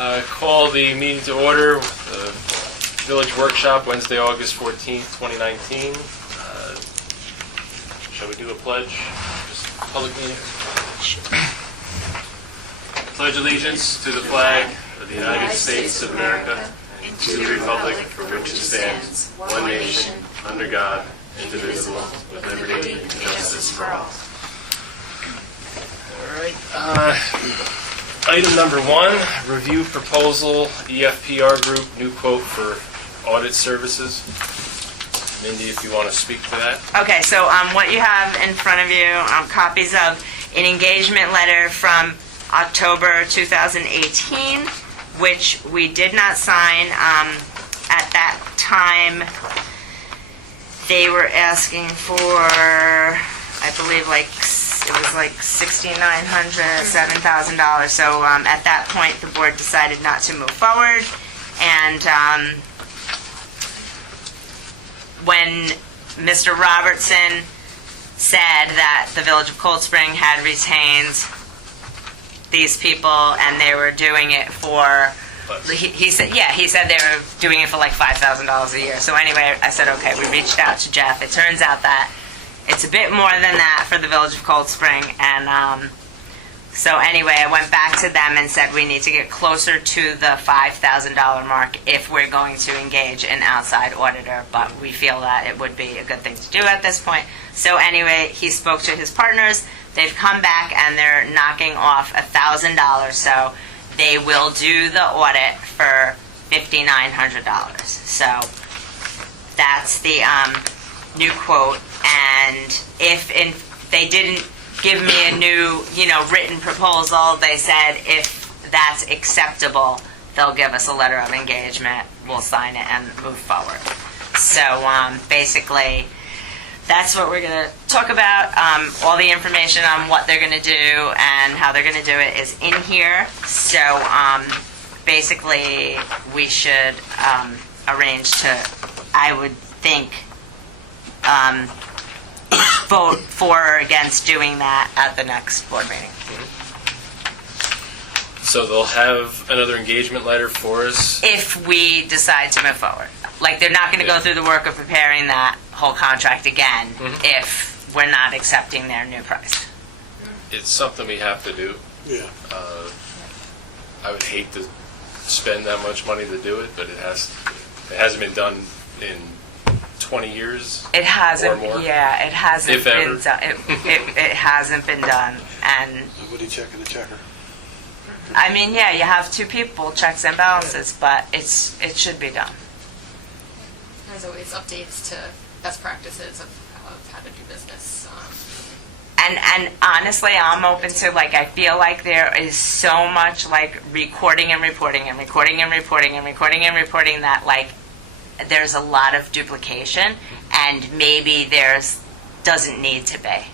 Call the meeting to order. Village Workshop, Wednesday, August 14th, 2019. Shall we do a pledge? Just public meeting? Pledge allegiance to the flag of the United States of America and to the republic for which it stands, one nation, under God, indivisible, with liberty and justice for all. All right. Item number 1, review proposal, EFPR Group, new quote for audit services. Mindy, if you want to speak to that. Okay, so what you have in front of you, copies of an engagement letter from October 2018, which we did not sign. At that time, they were asking for, I believe, it was like $6,900, $7,000. So at that point, the board decided not to move forward. And when Mr. Robertson said that the Village of Cold Spring had retained these people and they were doing it for, he said they were doing it for like $5,000 a year. So anyway, I said, okay, we reached out to Jeff. It turns out that it's a bit more than that for the Village of Cold Spring. And so anyway, I went back to them and said we need to get closer to the $5,000 mark if we're going to engage an outside auditor, but we feel that it would be a good thing to do at this point. So anyway, he spoke to his partners. They've come back and they're knocking off $1,000, so they will do the audit for $5,900. So that's the new quote. And if they didn't give me a new, written proposal, they said if that's acceptable, they'll give us a letter of engagement. We'll sign it and move forward. So basically, that's what we're going to talk about. All the information on what they're going to do and how they're going to do it is in here. So basically, we should arrange to, I would think, vote for or against doing that at the next board meeting. So they'll have another engagement letter for us? If we decide to move forward. Like, they're not going to go through the work of preparing that whole contract again if we're not accepting their new price. It's something we have to do. Yeah. I would hate to spend that much money to do it, but it hasn't been done in 20 years. It hasn't. Or more. Yeah, it hasn't If been ever. done. It hasn't been done, and Nobody checking the checker. I mean, yeah, you have two people, checks and balances, but it should be done. There's always updates to best practices of how to do business. And honestly, I'm open to, I feel like there is so much, recording and reporting and recording and reporting and recording and reporting that, there's a lot of duplication, and maybe doesn't need to be.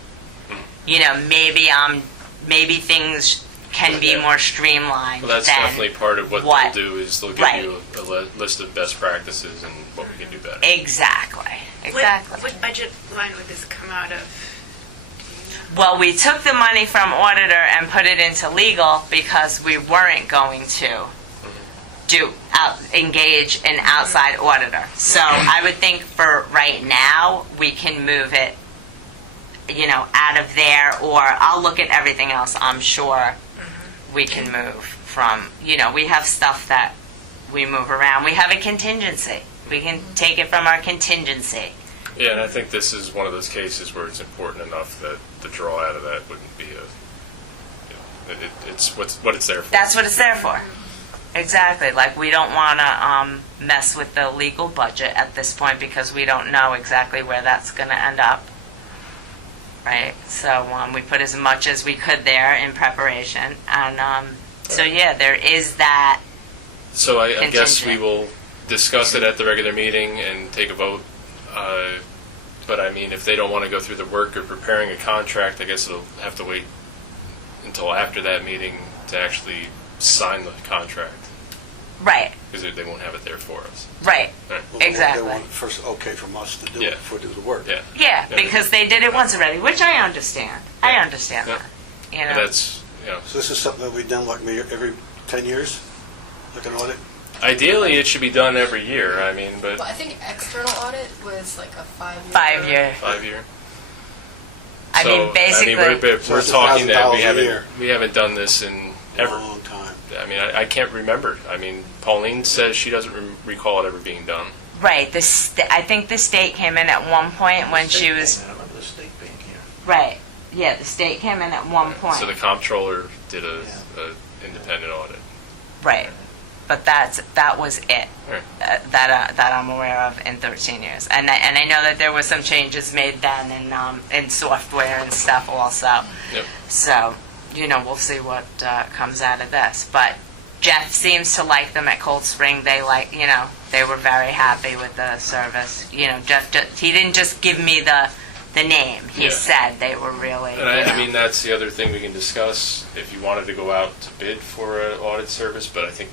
Maybe things can be more streamlined. Well, that's definitely part of what they'll do is they'll give you a list of best practices and what we can do better. Exactly. What budget line would this come out of? Well, we took the money from auditor and put it into legal because we weren't going to engage an outside auditor. So I would think for right now, we can move it, out of there, or I'll look at everything else. I'm sure we can move from, we have stuff that we move around. We have a contingency. We can take it from our contingency. Yeah, and I think this is one of those cases where it's important enough that the draw out of that wouldn't be it's what it's there for. That's what it's there for. Exactly. We don't want to mess with the legal budget at this point because we don't know exactly where that's going to end up. Right? So we put as much as we could there in preparation. And so, there is that. So I guess we will discuss it at the regular meeting and take a vote. But I mean, if they don't want to go through the work of preparing a contract, I guess it'll have to wait until after that meeting to actually sign the contract. Right. Because they won't have it there for us. Right. Well, Exactly. They want first okay from us to do it before do the work. Yeah. Yeah, because they did it once already, which I understand. I understand that. And that's, So this is something that we've done maybe every 10 years? like an audit? Ideally, it should be done every year, I mean, Well, but I think external audit was like a 5-year. 5-year. 5-year. I mean, basically, we're So it's talking that $1,000 a year. we haven't done this in ever. Long time. I mean, I can't remember. I mean, Pauline says she doesn't recall it ever being done. right. I think the state came in at one point when she was I remember the state being here. right. Yeah, the state came in at one point. So the comptroller did a independent audit. Right. But that was it Right. that I'm aware of in 13 years. And I know that there were some changes made then in software and stuff also. Yep. So, we'll see what comes out of this. But Jeff seems to like them at Cold Spring. They they were very happy with the service. Jeff, he didn't just give me the name. He Yeah. said they were really. And I mean, that's the other thing we can discuss if you wanted to go out to bid for an audit service, but I think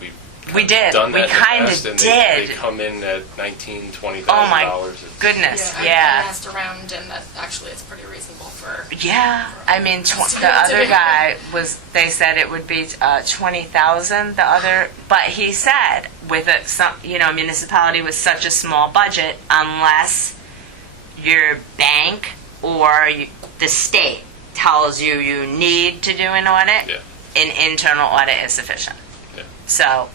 we did. done We that in the kind past, of and did. They come in at $19,000, $20,000. Oh my goodness! I Yeah. asked around, and that actually it's pretty reasonable for. Yeah, I mean, the other guy they said it would be 20,000. The other, but he said with a municipality with such a small budget, unless your bank or the state tells you need to do an audit, Yeah. an internal audit is sufficient. Yeah. So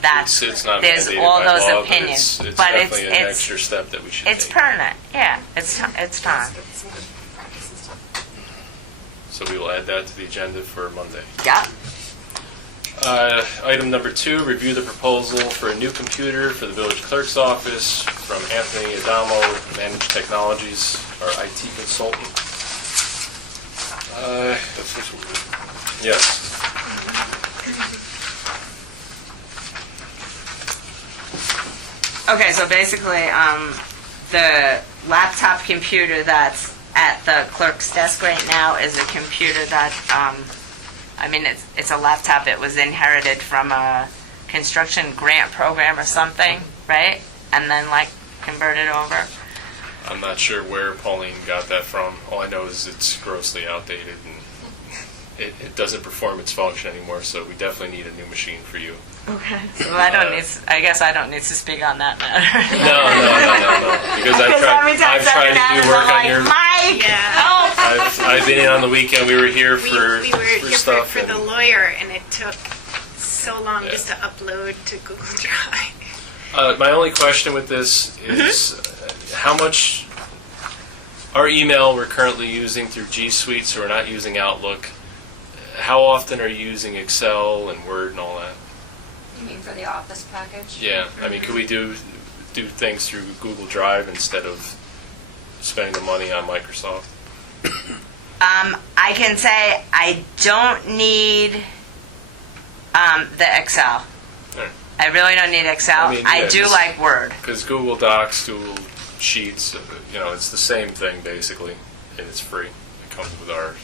that's It's not there's mandated all by those law, opinions, but it's but definitely an extra step that we should it's take. permanent. Yeah, it's time. It's some good practices to. So we will add that to the agenda for Monday. Yeah. Item number 2, review the proposal for a new computer for the village clerk's office from Anthony Adamo, Managed Technologies, our IT consultant. That's this one. Yes. Okay, so basically, the laptop computer that's at the clerk's desk right now is a computer that, it's a laptop. It was inherited from a construction grant program or something, right? And then converted over. I'm not sure where Pauline got that from. All I know is it's grossly outdated and it doesn't perform its function anymore, so we definitely need a new machine for you. Okay. So I guess I don't need to speak on that matter. No. Because Because every time I've tried something to happens, do work I'm on like, your... Mike! Yeah. Oh! I've been in on the weekend. We were here We for were here stuff. for the and- lawyer, and it took so long Yeah. just to upload to Google Drive. My only question with this is how much our email we're currently using through G Suite, so we're not using Outlook. How often are you using Excel and Word and all that? You mean for the office package? Yeah, I mean, could we do things through Google Drive instead of spending the money on Microsoft? I can say I don't need the Excel. Alright. I really don't need Excel. I mean, I yeah, do it's- like Word. Because Google Docs, Google Sheets, it's the same thing basically, and it's free. It comes with our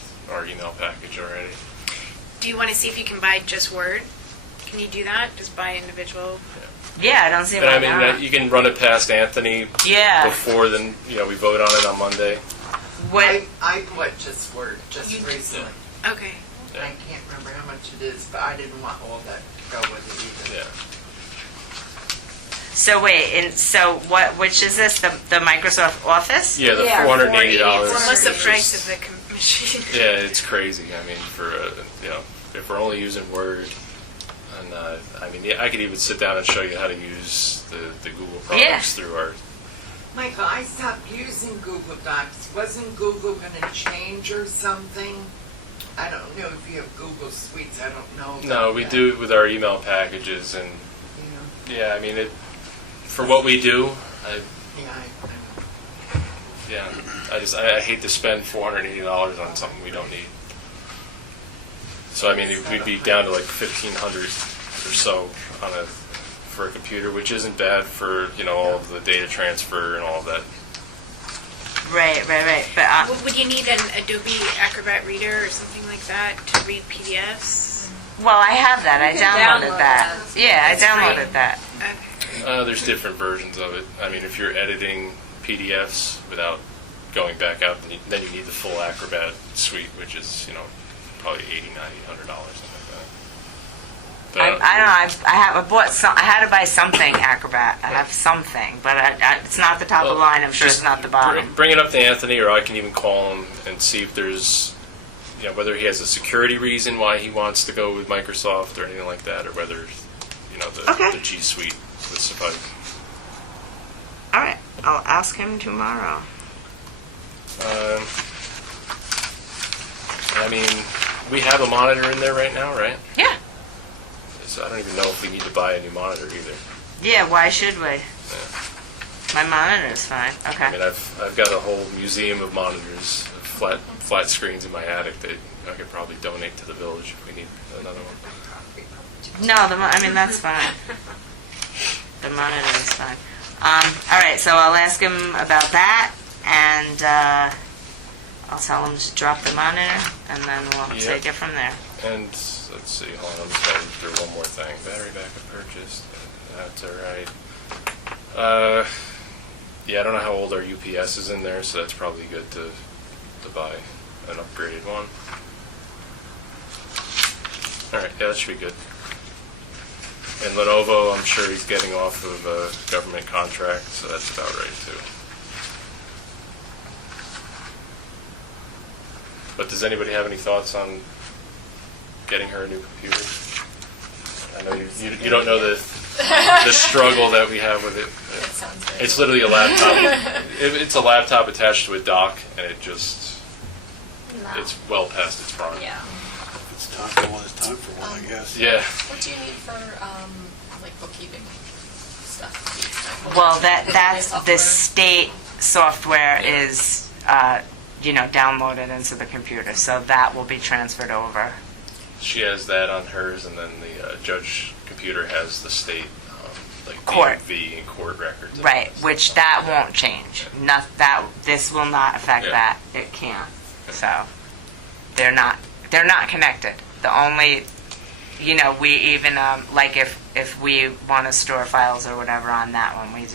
email package already. Do you want to see if you can buy just Word? Can you do that? Just buy individual? Yeah, I don't see And why I mean, not. you can run it past Anthony Yeah. before then, we vote on it on Monday. What? I put just Word, just recently. Okay. Yeah. I can't remember how much it is, but I didn't want all that to go with it either. Yeah. So wait, and so what? Which is this? The Microsoft Office? Yeah, the Yeah, $480. It's almost the which price is- of the machine. Yeah, it's crazy. I mean, if we're only using Word, and I could even sit down and show you how to use the Google products through our. Michael, I stopped using Google Docs. Wasn't Google going to change or something? I don't know if you have Google Suites. I don't know. No, about we that. do it with our email packages, and Yeah, yeah, I mean for what we do, I hate to spend $480 on something we don't need. So I mean, we'd be down to like $1,500 or so for a computer, which isn't bad for all of the data transfer and all of that. Right. But Would you need an Adobe Acrobat Reader or something like that to read PDFs? well, I have that. I You can downloaded download that. that. Yeah, I That's free. downloaded that. Okay. There's different versions of it. I mean, if you're editing PDFs without going back out, then you need the full Acrobat suite, which is probably $80, $90, $100, something like that. I don't know. I bought some. I had to buy something Acrobat. I have something, but it's not the top of the line. I'm sure it's not the bottom. Bring it up to Anthony, or I can even call him and see if there's, whether he has a security reason why he wants to go with Microsoft or anything like that, or whether, Okay. the G Suite would suffice. All right, I'll ask him tomorrow. I mean, we have a monitor in there right now, right? Yeah. So I don't even know if we need to buy a new monitor either. Yeah. Why should we? My monitor is fine. Okay. I mean, I've got a whole museum of monitors, flat screens in my attic that I could probably donate to the village if we need another one. No, I mean that's fine. The monitor is fine. All right, so I'll ask him about that, and I'll tell him to drop the monitor, and then we'll Yep. take it from there. And let's see, hold on, I'm just going through one more thing. Battery backup purchased. That's all right. Yeah, I don't know how old our UPS is in there, so that's probably good to buy an upgraded one. All right, yeah, that should be good. And Lenovo, I'm sure he's getting off of a government contract, so that's about right too. But does anybody have any thoughts on getting her a new computer? I know you don't know the struggle that we have with it. It sounds very. It's literally a laptop. It's a laptop attached to a dock, and it's well past its prime. Yeah. It's time for one, it's time for one, I guess. Yeah. What do you need for like bookkeeping stuff? Well, that's Software? the state software is downloaded into the computer, so that will be transferred over. She has that on hers, and then the judge computer has the state, like Court. DMV and court records. Right, which that won't change. This will not affect Yeah. that. It can't. So they're not connected. The only, we even like if we want to store files or whatever on that one, we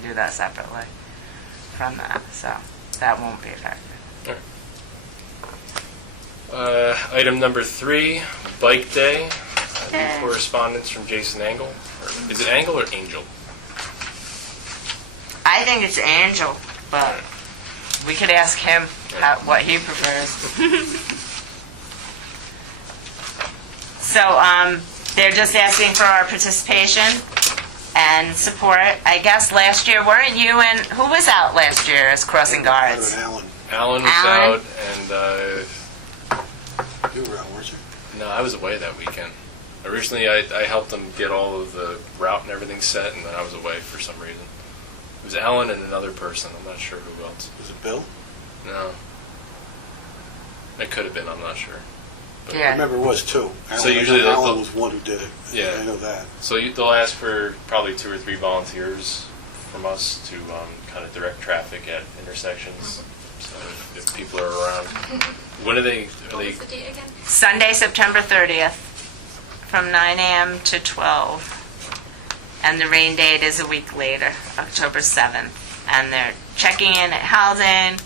do that separately from that. So that won't be affected. Item number 3, Bike Day. New correspondence from Jason Angle. Or, is it Angle or Angel? I think it's Angel, but we could ask him what he prefers. So they're just asking for our participation and support. I guess last year, weren't you and who was out last year as crossing guards? Alan, Alan was Alan? out, and you were out, weren't you? no, I was away that weekend. Originally, I helped them get all of the route and everything set, and then I was away for some reason. It was Alan and another person. I'm not sure who else. Was it Bill? No. It could have been. I'm not sure. But- I Yeah. remember it was two. So usually they'll- Alan was one who did it. Yeah. I know that. So they'll ask for probably 2 or 3 volunteers from us to kind of direct traffic at intersections. So if people are around, when are they? What was the date again? Sunday, September 30th, from 9 a.m. to 12. And the rain date is a week later, October 7th. And they're checking in at Haldane.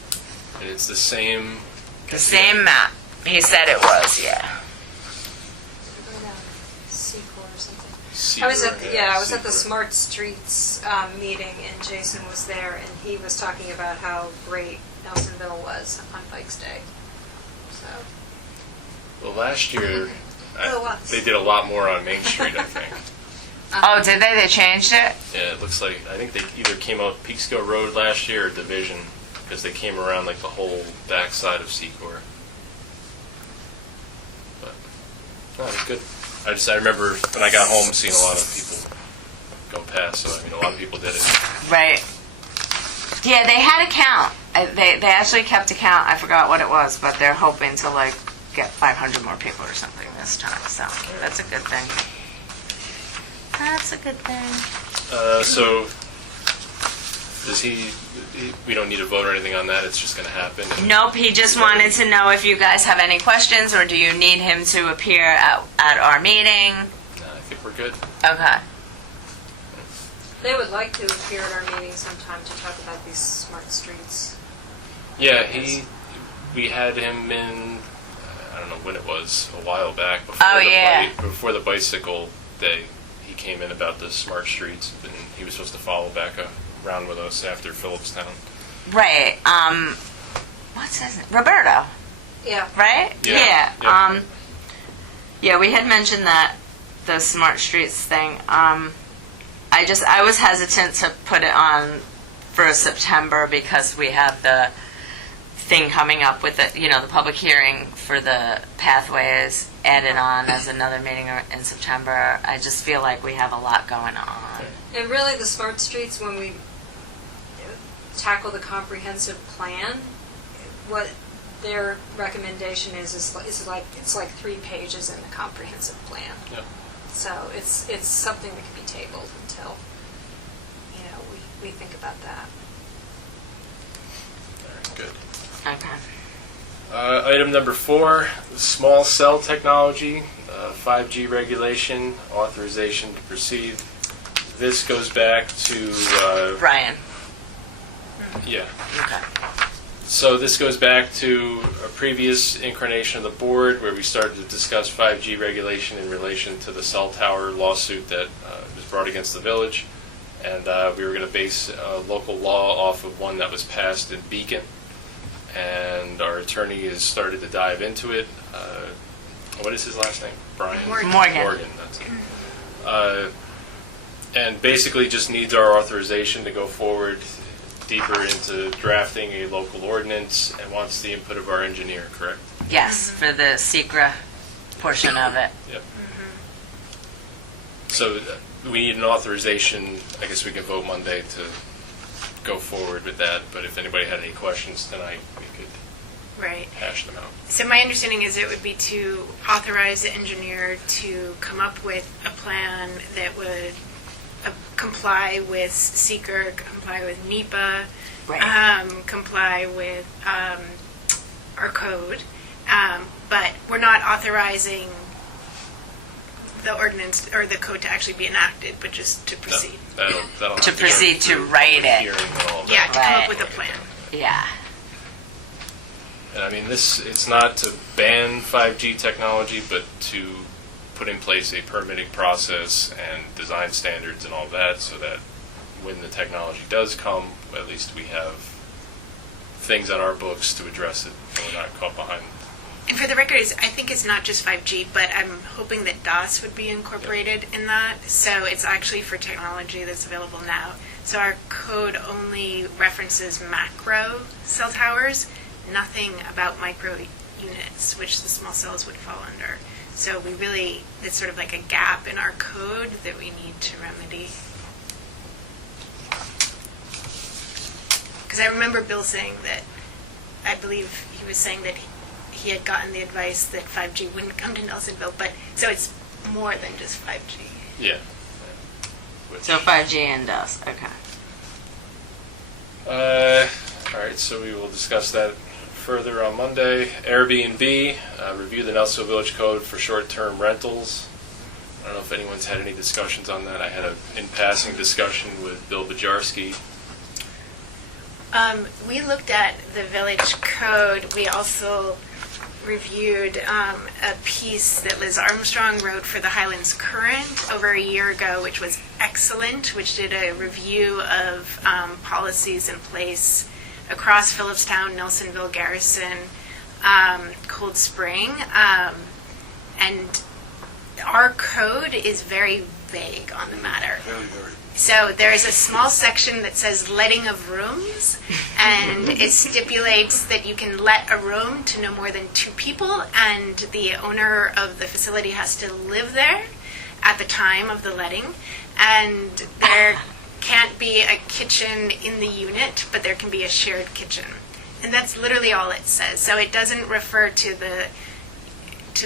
And it's the same. The same map. He said it was, yeah. Secor or something. Cedar, I was at the Cedar. Smart Streets meeting, and Jason was there, and he was talking about how great Nelsonville was on Bikes Day. So Well, last year Oh, it was. they did a lot more on Main Street. I think. Oh, did they? They changed it? Yeah, it looks like I think they either came out Peekskill Road last year or Division because they came around like the whole backside of Secor. But no, it's good. I remember when I got home seeing a lot of people go past. So I mean, a lot of people did it. Right. Yeah, they had a count. They actually kept a count. I forgot what it was, but they're hoping to get 500 more people or something this time. So that's a good thing. That's a good thing. So does he? We don't need a vote or anything on that. It's just going to happen. Nope, he just wanted to know if you guys have any questions or do you need him to appear at our meeting? No, I think we're good. Okay. they would like to appear at our meeting sometime to talk about these smart streets. Yeah, we had him in. I don't know when it was, a while back. Oh, yeah. Before the bicycle day, he came in about the smart streets, and he was supposed to follow back around with us after Phillipstown. Right. What's his name? Roberto. Yeah. Right? Yeah. Yeah. Yeah, we had mentioned that, the Smart Streets thing. I was hesitant to put it on for September because we have the thing coming up with the public hearing for the pathways added on as another meeting in September. I just feel like we have a lot going on. And really, the smart streets, when we tackle the comprehensive plan, what their recommendation is like it's like 3 pages in the comprehensive plan. Yeah. So it's something that can be tabled until we think about that. All right, good. Okay. Item number 4, small cell technology, 5G regulation, authorization to proceed. This goes back to, Brian. yeah. Okay. So this goes back to a previous incarnation of the board where we started to discuss 5G regulation in relation to the cell tower lawsuit that was brought against the village. And we were going to base local law off of one that was passed in Beacon. And our attorney has started to dive into it. What is his last name? Brian? Morgan. Morgan, that's it. And basically just needs our authorization to go forward deeper into drafting a local ordinance and wants the input of our engineer, correct? Yes, for the SECRA portion of it. Yep. So we need an authorization. I guess we can vote Monday to go forward with that, but if anybody had any questions tonight, we could Right. hash them out. So my understanding is it would be to authorize the engineer to come up with a plan that would comply with SECR, comply with NEPA, Right. comply with our code, but we're not authorizing the ordinance or the code to actually be enacted, but just to proceed. That'll have To go proceed to through write public it. hearing and all of Yeah, that. to come Right. up with a plan. Yeah. And I mean, it's not to ban 5G technology, but to put in place a permitting process and design standards and all that so that when the technology does come, at least we have things on our books to address it and we're not caught behind. And for the record, I think it's not just 5G, but I'm hoping that DOS would be incorporated in that. So it's actually for technology that's available now. So our code only references macro cell towers, nothing about micro units, which the small cells would fall under. So it's sort of like a gap in our code that we need to remedy. Because I remember Bill saying that, I believe he was saying that he had gotten the advice that 5G wouldn't come to Nelsonville, but so it's more than just 5G. Yeah. Which, So 5G and DOS. Okay. all right, so we will discuss that further on Monday. Airbnb, review the Nelsonville Village Code for short-term rentals. I don't know if anyone's had any discussions on that. I had an in-passing discussion with Bill Bajarski. We looked at the village code. We also reviewed a piece that Liz Armstrong wrote for the Highlands Current over a year ago, which was excellent, which did a review of policies in place across Phillipstown, Nelsonville, Garrison, Cold Spring. And our code is very vague on the matter. Very, very. So there is a small section that says letting of rooms, and it stipulates that you can let a room to no more than 2 people, and the owner of the facility has to live there at the time of the letting, and there can't be a kitchen in the unit, but there can be a shared kitchen. And that's literally all it says. So it doesn't refer to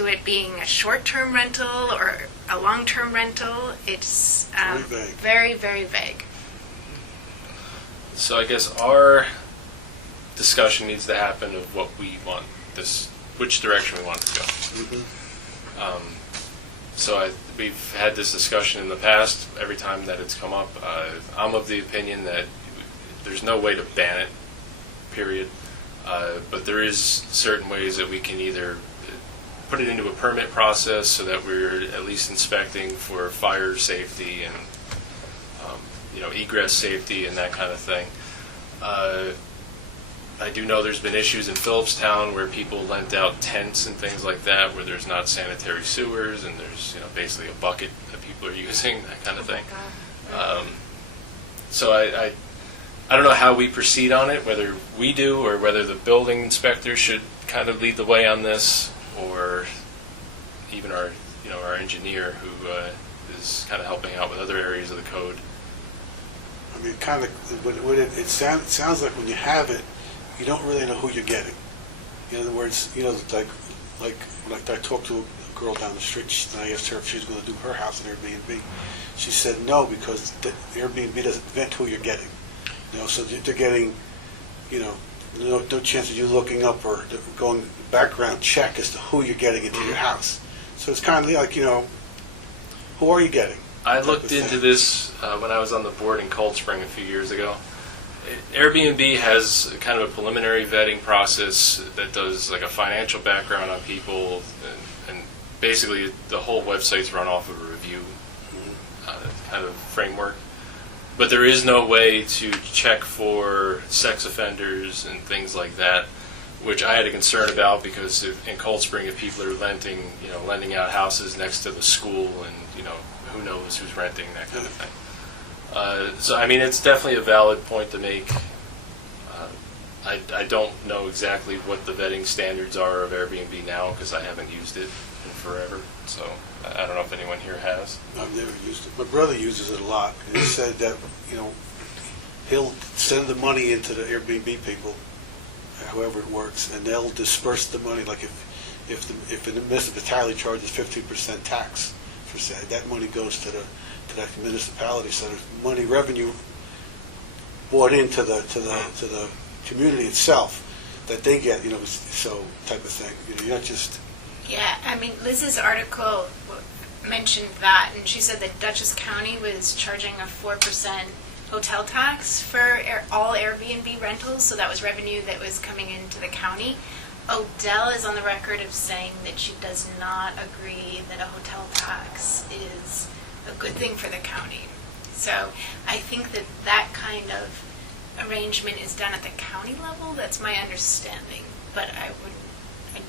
it being a short-term rental or a long-term rental. It's Very vague. very, very vague. So I guess our discussion needs to happen of what we want which direction we want it to go. Mhm. So we've had this discussion in the past. Every time that it's come up, I'm of the opinion that there's no way to ban it, period. But there is certain ways that we can either put it into a permit process so that we're at least inspecting for fire safety and, egress safety and that kind of thing. I do know there's been issues in Phillipstown where people lent out tents and things like that, where there's not sanitary sewers and there's, basically a bucket that people are using, that kind of thing. So I don't know how we proceed on it, whether we do or whether the building inspector should kind of lead the way on this, or even our engineer who is kind of helping out with other areas of the code. I mean, kind of, it sounds like when you have it, you don't really know who you're getting. In other words, like when I talked to a girl down the street, and I asked her if she was going to do her house in Airbnb. She said no, because the Airbnb doesn't vet who you're getting. So they're getting, no chance of you looking up or going background check as to who you're getting into your house. So it's kind of like, who are you getting? I looked into this when I was on the board in Cold Spring a few years ago. Airbnb has kind of a preliminary vetting process that does like a financial background on people, and basically the whole website's run off of a review kind of framework. But there is no way to check for sex offenders and things like that, which I had a concern about, because in Cold Spring, if people are lending out houses next to the school, and who knows who's renting, that kind of thing. So I mean, it's definitely a valid point to make. I don't know exactly what the vetting standards are of Airbnb now, because I haven't used it in forever. So I don't know if anyone here has. I've never used it. My brother uses it a lot. And he said that, he'll send the money into the Airbnb people, however it works, and they'll disperse the money. Like if the municipality charges 15% tax for say, that money goes to that municipality. So there's money revenue brought into the community itself that they get, so type of thing. You're not just. Yeah, I mean, Liz's article mentioned that, and she said that Dutchess County was charging a 4% hotel tax for all Airbnb rentals, so that was revenue that was coming into the county. Odell is on the record of saying that she does not agree that a hotel tax is a good thing for the county. So I think that kind of arrangement is done at the county level. That's my understanding, but I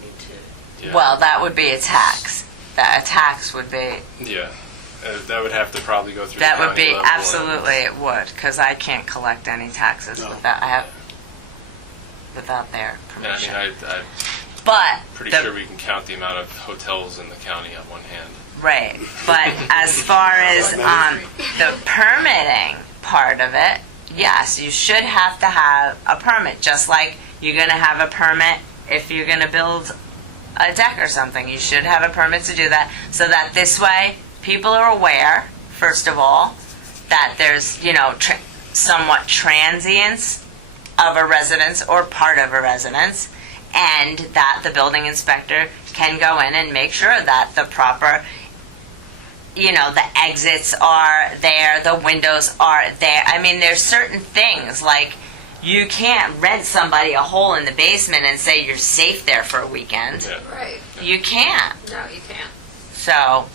need to. Yeah. Well, that would be a tax. That a tax would be. Yeah, that would have to probably go through. That the would be county level. absolutely it would, because I can't collect any taxes No. without their And I permission. mean, I'm But pretty the- sure we can count the amount of hotels in the county on one hand. Right, but as far as the permitting part of it, yes, you should have to have a permit, just like you're going to have a permit if you're going to build a deck or something. You should have a permit to do that, so that this way people are aware, first of all, that there's, somewhat transience of a residence or part of a residence, and that the building inspector can go in and make sure that the proper, the exits are there, the windows are there. I mean, there's certain things, like you can't rent somebody a hole in the basement and say you're safe there for a weekend. Yeah. Right. You can't. No, you can't. So,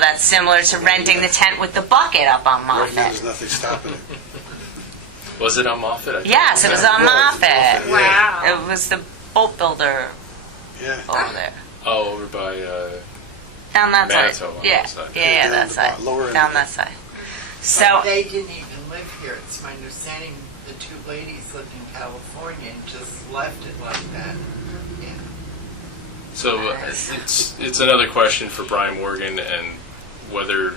that's similar to renting the tent with the bucket up on Right now, there's Moffett. nothing stopping it. Was it on Moffett? I think Yes, it was on Moffett. Yeah. Wow. It was the boat builder Yeah. over there. Oh, over by. Down that Manitoba side. on Yeah, that side. yeah, Down that the side. lower end Down of that it. side. But So, they didn't even live here. It's my understanding the two ladies lived in California and just left it like that. Yeah. So it's another question for Brian Morgan, and whether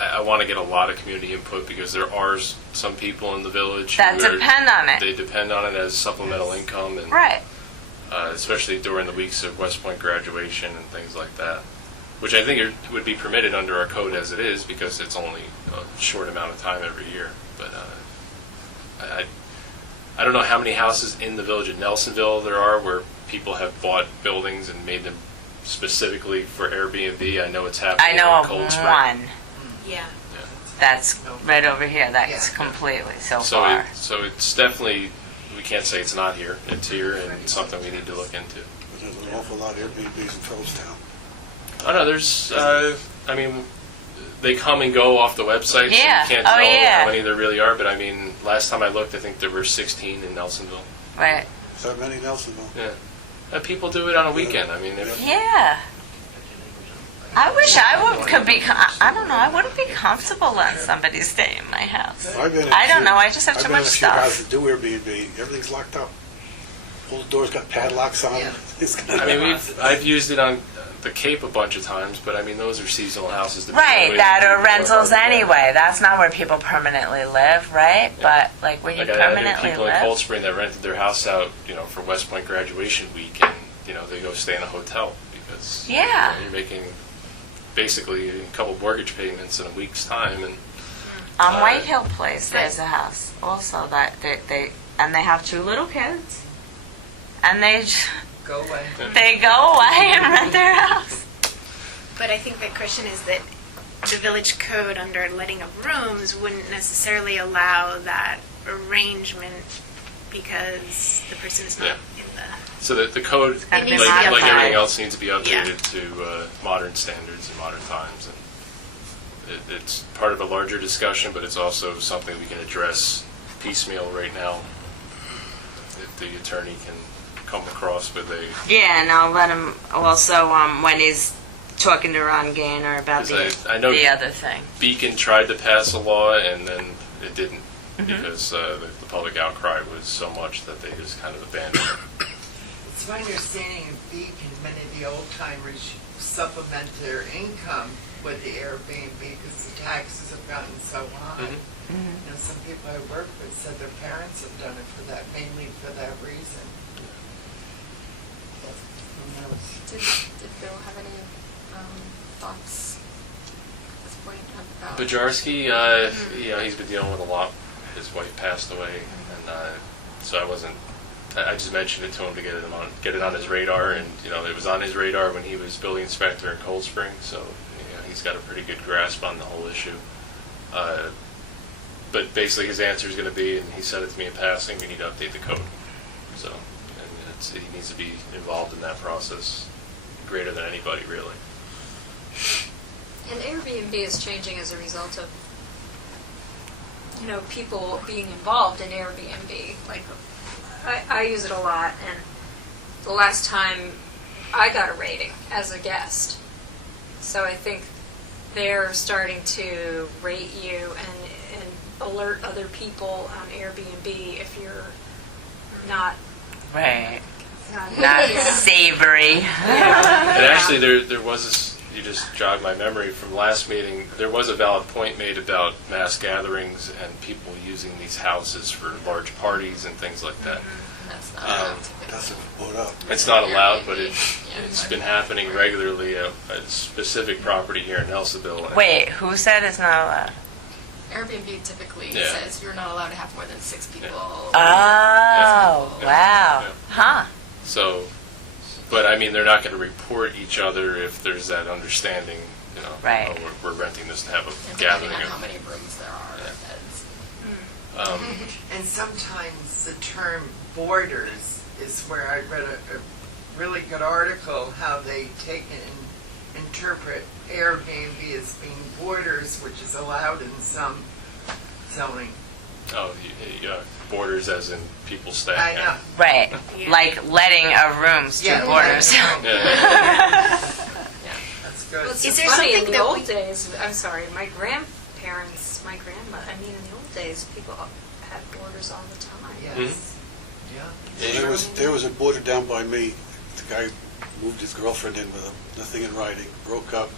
I want to get a lot of community input, because there are some people in the village that who depend on they it. depend on it as supplemental income, and Right. especially during the weeks of West Point graduation and things like that, which I think would be permitted under our code as it is, because it's only a short amount of time every year. But I don't know how many houses in the village of Nelsonville there are where people have bought buildings and made them specifically for Airbnb. I know it's happening I know in of Cold Spring. one Yeah. that's right over here. That's Yeah. completely so So far. so it's definitely, we can't say it's not here. It's here, and it's something we need to look into. But there's an awful lot of Airbnbs in Phillipstown. Oh no, there's. I mean, they come and go off the website. Yeah. So you can't Oh, tell yeah. how many there really are. But I mean, last time I looked, I think there were 16 in Nelsonville. Right. Is that many in Nelsonville? Yeah. And people do it on a weekend. I mean, if, Yeah. I wish could be. I don't know. I wouldn't be comfortable letting somebody stay in my house. I've been in I a don't few- know. I just have I've too been in much a few stuff. houses that do Airbnb. Everything's locked up. All the doors got padlocks on them. I mean, I've used it on the Cape a bunch of times, but I mean, those are seasonal houses. that Right, people that wait are for rentals apartment. anyway. That's not where people permanently live, right? But like where you Like I knew permanently people in Cold live. Spring that rented their house out, for West Point graduation week, and they go stay in a hotel because Yeah. you're making basically a couple mortgage payments in a week's time, and On White Hill Place, there's a house also that they have 2 little kids, and Go away. they go away and rent their house. But I think the question is that the village code under letting of rooms wouldn't necessarily allow that arrangement because the person is not Yeah. in the... so the code, It like, needs to be like updated. everything else, needs to be Yeah. updated to modern standards and modern times. And it's part of a larger discussion, but it's also something we can address piecemeal right now if the attorney can come across with a. Yeah, and I'll let him also when he's talking to Ron Gaynor about Because I know the other thing. Beacon tried to pass a law, and then it didn't because the public outcry was so much that they just kind of abandoned it. It's my understanding in Beacon, many of the old timers supplement their income with the Airbnb because the taxes have gotten so high. Some people I work with said their parents have done it for that, mainly for that reason. Who knows? Did Bill have any thoughts at this point about? Bajarski, he's been dealing with a lot. His wife passed away, and so I just mentioned it to him to get it on his radar, and it was on his radar when he was building inspector in Cold Spring, so he's got a pretty good grasp on the whole issue. But basically, his answer is going to be, and he said it to me in passing, we need to update the code. So, and he needs to be involved in that process greater than anybody, really. And Airbnb is changing as a result of, people being involved in Airbnb. Like, I use it a lot, and the last time I got a rating as a guest. So I think they're starting to rate you and alert other people on Airbnb if you're not Right. not, Not yeah. savory. And actually, there was this, you just jogged my memory from last meeting, there was a valid point made about mass gatherings and people using these houses for large parties and things like that. That's not That's typical. what up. It's not allowed, but Yeah, it's but- been happening regularly at a specific property here in Nelsonville. Wait, who said it's not allowed? Airbnb typically Yeah. says you're not allowed to have more than 6 people. Oh, Yeah. wow. Yeah. Huh. So, but I mean, they're not going to report each other if there's that understanding, Right. oh, we're renting this to have a And gathering. depending on how many rooms there are. Yeah. That's, And sometimes the term borders is where I read a really good article, how they take and interpret Airbnb as being borders, which is allowed in some zoning. Oh, borders as in people staying. I know. Right. Yeah. Like letting of rooms to Yeah, borders. Yeah. That's good. Well, it's Is so there funny, in something the that old we- days, I'm sorry, my grandparents, my grandma, in the old days, people had borders all the time. Yes. Yeah. Yeah. There was a border down by me. The guy moved his girlfriend in with him. Nothing in writing. Broke up.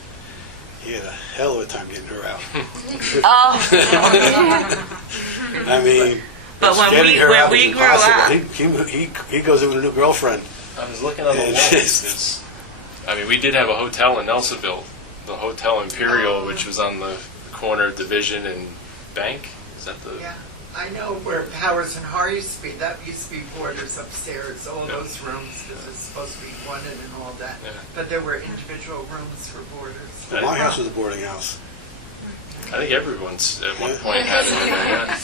He had a hell of a time getting her out. Oh. I mean, But when getting her out we was grew up, impossible. He goes in with a new girlfriend. I was looking on the Yeah, list. it's- I mean, we did have a hotel in Nelsonville, the Hotel Imperial, which was on the corner of Division and Bank. Is that the? Yeah. I know where Powers and Har used to be. That used to be borders upstairs, all Yeah. those rooms, because it's supposed to be wanted and all that. Yeah. But there were individual rooms for borders. My house was a boarding house. I think everyone's at one Yeah. point had it in there. Yeah.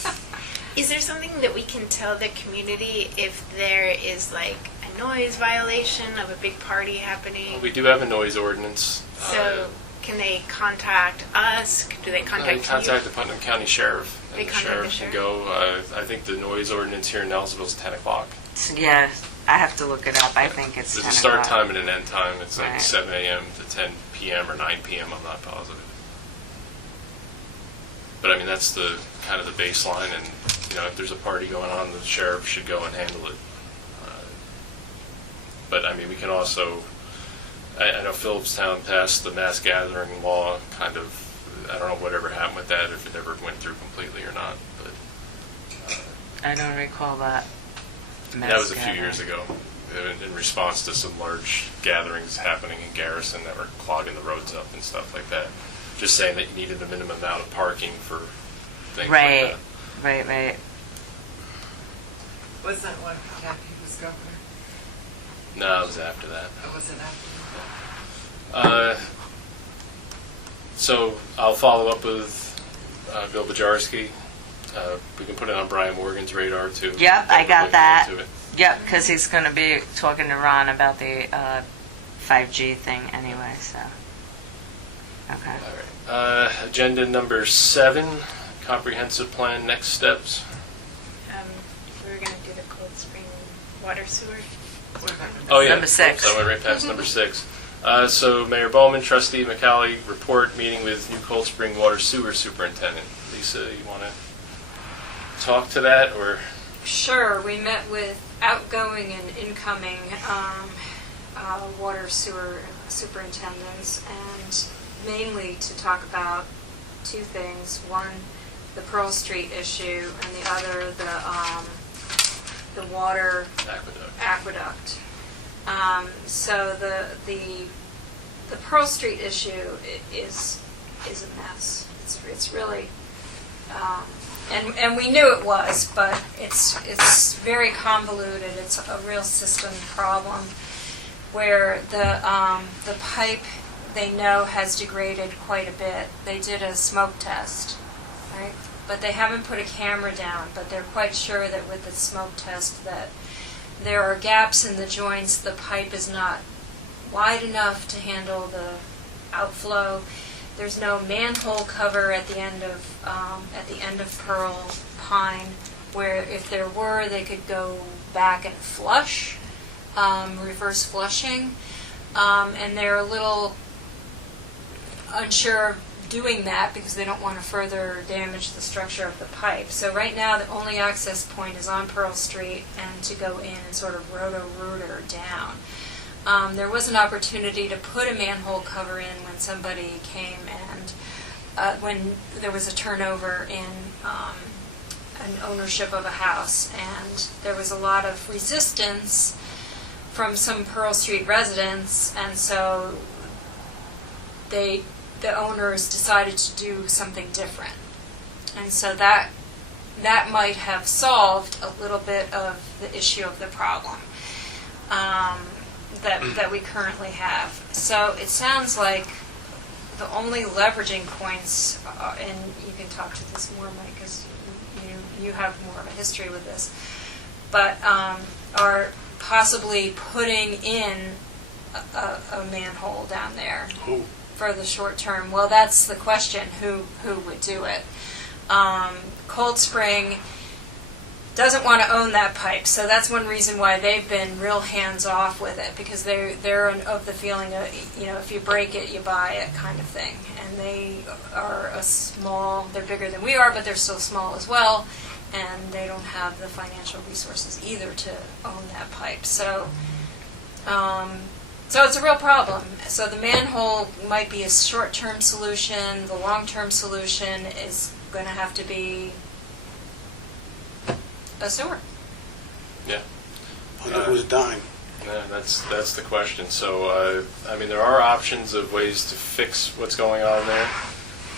Is there something that we can tell the community if there is like a noise violation of a big party happening? We do have a noise ordinance. So can they contact us? Do they They contact contact you? the Putnam County Sheriff, They and the contact the sheriff can sheriff? go. I think the noise ordinance here in Nelsonville is 10 o'clock. Yeah, I have to look it up. I think it's There's 10 a start o'clock. time and an end time. It's like Right. 7 a.m. to 10 p.m. or 9 p.m. I'm not positive. But I mean, that's the kind of the baseline, and if there's a party going on, the sheriff should go and handle it. But I mean, we can also. I know Phillipstown passed the mass gathering law. Kind of. I don't know whatever happened with that. If it ever went through completely or not. But I don't recall that. that was a few years ago. In response to some large gatherings happening in Garrison that were clogging the roads up and stuff like that. Just saying that you needed the minimum amount of parking for things Right, like right. Wasn't when Kathy was governor? that. No, it was after that. That wasn't after. So I'll follow up with Bill Bajarski. We can put it on Brian Morgan's radar too. Yep, I got Looking that. into it. Yep, because he's going to be talking to Ron about the 5G thing anyway, so. Okay. All right. Agenda number 7, comprehensive plan next steps. We were going to do the Cold Spring water sewer. Oh yeah, Number 6. Oops, I went right past number 6. So Mayor Bowman, Trustee McCauley, report meeting with new Cold Spring Water Sewer Superintendent. Lisa, you want to talk to that or? Sure, we met with outgoing and incoming water sewer superintendents, and mainly to talk about two things. One, the Pearl Street issue, and the other, the water aqueduct. So the Pearl Street issue is a mess. It's really, and we knew it was, but it's very convoluted. It's a real system problem where the pipe they know has degraded quite a bit. They did a smoke test, right? But they haven't put a camera down. But they're quite sure that with the smoke test that there are gaps in the joints. The pipe is not wide enough to handle the outflow. There's no manhole cover at the end of Pearl Pine, where if there were, they could go back and flush, reverse flushing, and they're a little unsure of doing that because they don't want to further damage the structure of the pipe. So right now, the only access point is on Pearl Street, and to go in and sort of roto-rooter down. There was an opportunity to put a manhole cover in when somebody came and when there was a turnover in an ownership of a house, and there was a lot of resistance from some Pearl Street residents, and so the owners decided to do something different. And so that might have solved a little bit of the issue of the problem that we currently have. So it sounds like the only leveraging points, and you can talk to this more, Mike, because you have more of a history with this, but are possibly putting in a manhole down there Who? for the short term. Well, that's the question, who would do it? Cold Spring doesn't want to own that pipe, so that's one reason why they've been real hands-off with it, because they're of the feeling of, if you break it, you buy it kind of thing. And they are they're bigger than we are, but they're still small as well, and they don't have the financial resources either to own that pipe. So it's a real problem. So the manhole might be a short-term solution. The long-term solution is going to have to be a sewer. Yeah. Under whose dime? Yeah, that's the question. So, there are options of ways to fix what's going on there.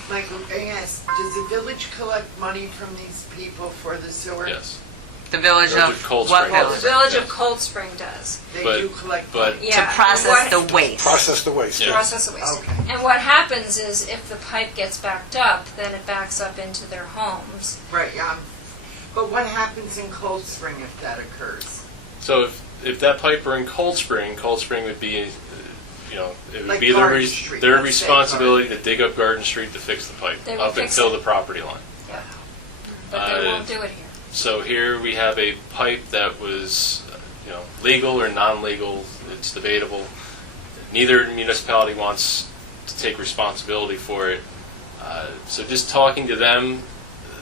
Michael, yes, does the village collect money from these people for the sewer? Yes. The village Village of of Cold what Spring. The village? village of Cold Spring does. They But- do collect but- money? Yeah. To process the waste. Process the waste. Yeah. Process the waste. Okay. And what happens is if the pipe gets backed up, then it backs up into their homes. Right, yeah, But what happens in Cold Spring if that occurs? So if that pipe were in Cold Spring would be, it would Like be Garden Street, their let's say responsibility to dig up Garden Street to fix the pipe They will up fix until it. the property line. But they won't do it here. So here we have a pipe that was, legal or non-legal. It's debatable. Neither municipality wants to take responsibility for it. So just talking to them,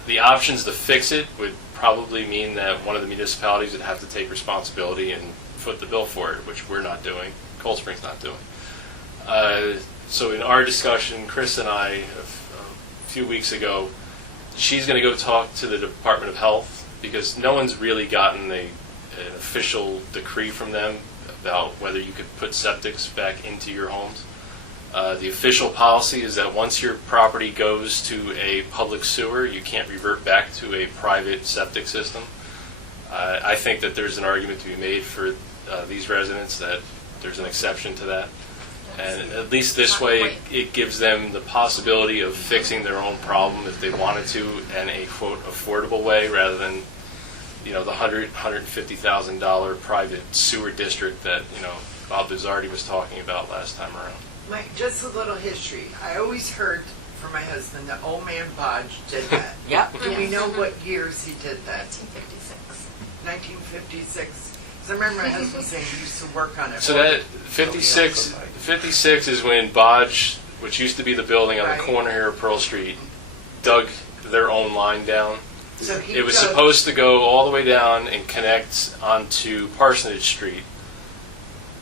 the options to fix it would probably mean that one of the municipalities would have to take responsibility and foot the bill for it, which we're not doing. Cold Spring's not doing. So in our discussion, Chris and I, a few weeks ago, she's going to go talk to the Department of Health because no one's really gotten an official decree from them about whether you could put septics back into your homes. The official policy is that once your property goes to a public sewer, you can't revert back to a private septic system. I think that there's an argument to be made for these residents that there's an exception to that. And at least this way, it gives them the possibility of fixing their own problem if they wanted to in a, quote, affordable way rather than, the $150,000 private sewer district that, Bob Bizzardi was talking about last time around. Mike, just a little history. I always heard from my husband that Old Man Bodge did that. Yep. Do we know what years he did that? 1956. 1956? Because I remember my husband saying he used to work on it. So that 56 is when Bodge, which used to be the building on Right. the corner here of Pearl Street, dug their own line down. So he It was dug- supposed to go all the way down and connect onto Parsonage Street,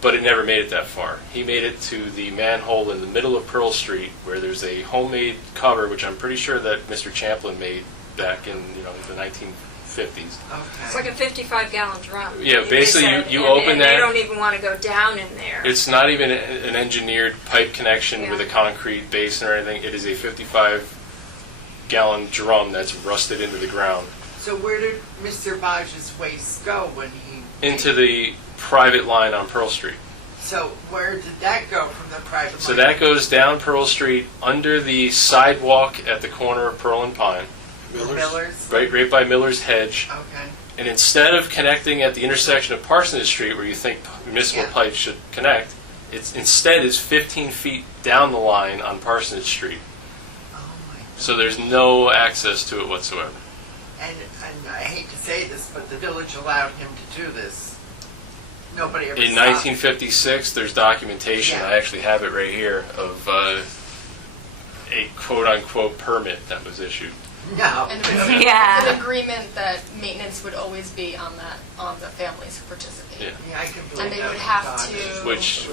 but it never made it that far. He made it to the manhole in the middle of Pearl Street where there's a homemade cover, which I'm pretty sure that Mr. Champlin made back in the 1950s. It's like a 55-gallon drum. Yeah, They basically said, you and open that- They don't even want to go down in there. It's not even an engineered pipe connection with a Yeah. concrete basin or anything. It is a 55-gallon drum that's rusted into the ground. So where did Mr. Bodge's waste go when he... Into the private line on Pearl Street. So where did that go from the private So line? that goes down Pearl Street under the sidewalk at the corner of Pearl and Pine, Miller's? right by Miller's Hedge. Okay. And instead of connecting at the intersection of Parsonage Street where you think municipal Yeah. pipes should connect, instead is 15 feet down the line on Parsonage Street. Oh my. So there's no access to it whatsoever. And I hate to say this, but the village allowed him to do this. Nobody ever In stopped. 1956, there's documentation, Yeah. I actually have it right here, of a quote-unquote permit that was issued. No. And there was Yeah. an agreement that maintenance would always be on the families who participate. Yeah. Yeah, I can believe And they that would with have Dodge. to, Which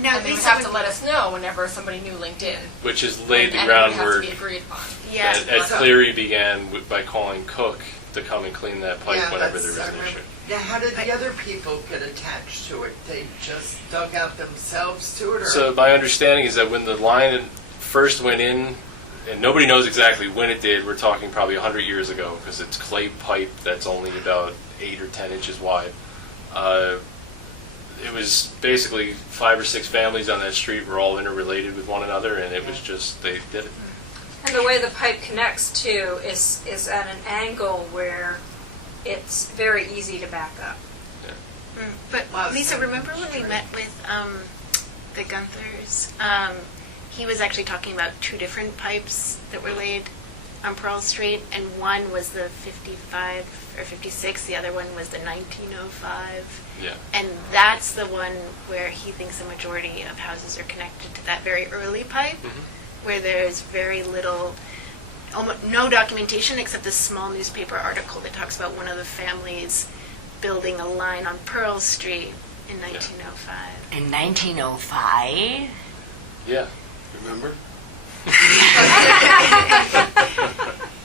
Now, and they would Lisa have to let us know whenever somebody new linked in. has laid the And it would have to groundwork be agreed upon. Yeah. that Ed Cleary began by calling Cook to come and clean that pipe Yeah, whenever there that's- was I an remember. issue. Now, how did the other people get attached to it? They just dug out themselves to it, or? So my understanding is that when the line first went in, and nobody knows exactly when it did, we're talking probably 100 years ago, because it's clay pipe that's only about 8 or 10 inches wide. It was basically 5 or 6 families on that street were all interrelated with one another, and it was just, they did it. And the way the pipe connects too is at an angle where it's very easy to back up. But Wow, Lisa, so remember when we strange. met with the Gunthers? He was actually talking about 2 different pipes that were laid on Pearl Street, and one was the 55 or 56, the other one was the 1905. Yeah. And that's the one where he thinks the majority of houses are connected to that very early pipe, where there's very little, almost no documentation except this small newspaper article that talks about one of the families building a line on Pearl Street in 1905. In 1905? Yeah. Remember?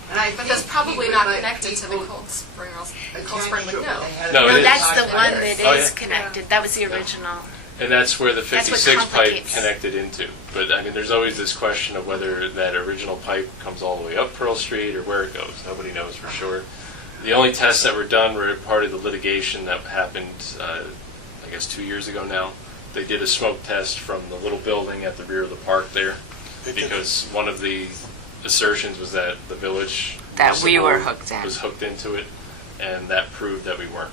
And I But think that's probably he not would let connected to the people Cold Spring. attach Cold Spring to would it, know. but they had No, a it No, is. that's the document. one that Oh, is yeah. connected. That was the original. And that's where the That's what 56 pipe complicates. connected into. But I mean, there's always this question of whether that original pipe comes all the way up Pearl Street or where it goes. Nobody knows for sure. The only tests that were done were part of the litigation that happened, I guess 2 years ago now. They did a smoke test from the little building at the rear of the park there, because one of the assertions was that the village That we were municipal hooked in. was hooked into it. and that proved that we weren't.